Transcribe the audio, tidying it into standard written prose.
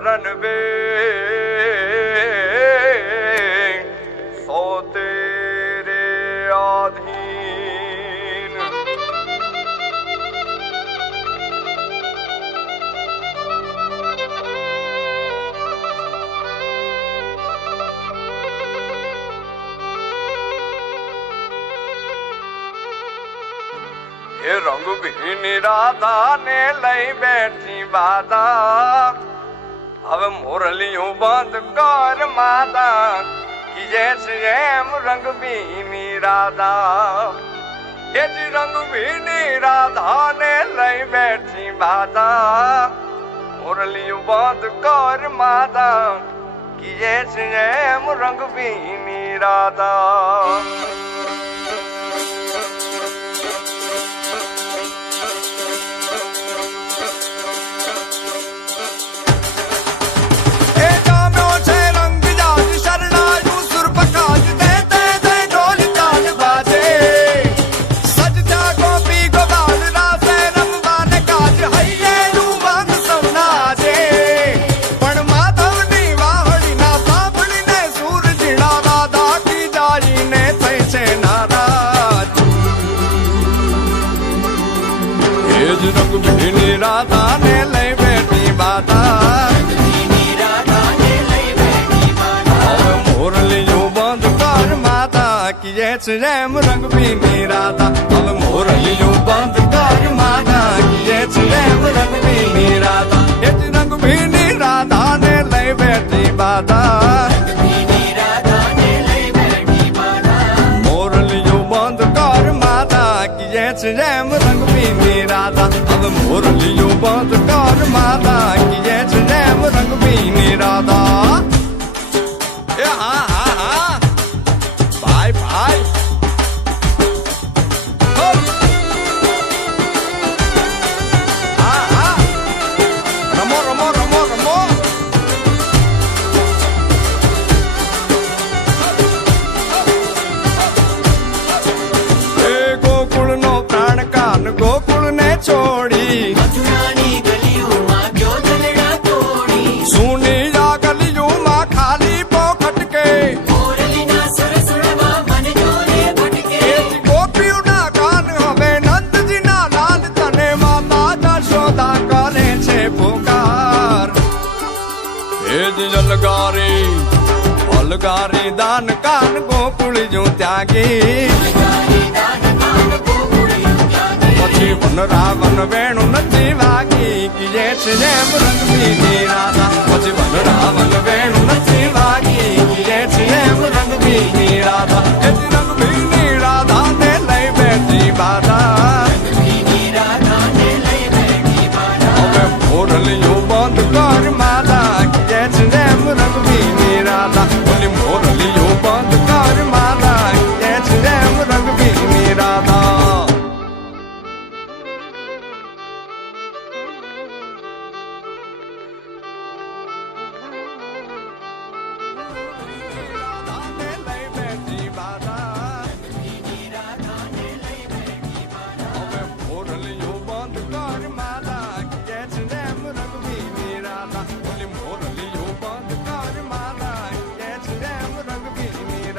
चरण वे सो तेरे आधीन। ये रंग भी राधा ने लई बैठी बाधा, अब मुरलियों बंद कर माता कि जैसे रंग भी राधा। ये जी रंग भी राधा ने लई बैठी बाधा, मुरलियों बंद कर माता कि जैसे रंग भी राधा। रंग भी राधा ने लई बैठी बाधा, मुरलियों बंद कर माता कि जैसे रंग भी राधा। अब मुरलियों बंद कर माता कि जैसे रंग भी राधा। ये रंग भी राधा ने लई बैठी बाधा, मुरलियों बंद कर माता कि जैसे रंग भी राधा। अब मुरलियों बंद कर माता कि जैसे रंग भी राधा। हाँ हाँ हाँ भाई भाई हाँ हाँ रमो रमो रमो रमो। गोकुल नो प्राण कान गोकुल ने छोड़ी, मथुरानी गलियों मां क्यों दलड़ा तोड़ी। सुनी जा गलियों मां खाली पोखट के, मुरली ना सुर सुरवा मन जोरे भटके। गोपियों ना कान हवे नंद जी ना लाल तने माता जशोदा करे छे पुकार। हे जलगारी अलगारी दान कान गोकुल जो त्यागी, પછી વન રાવણ વેણુ નથી વાગી કે જે છે રંગ બી રાધા। પછી વન રાવણ વેણુ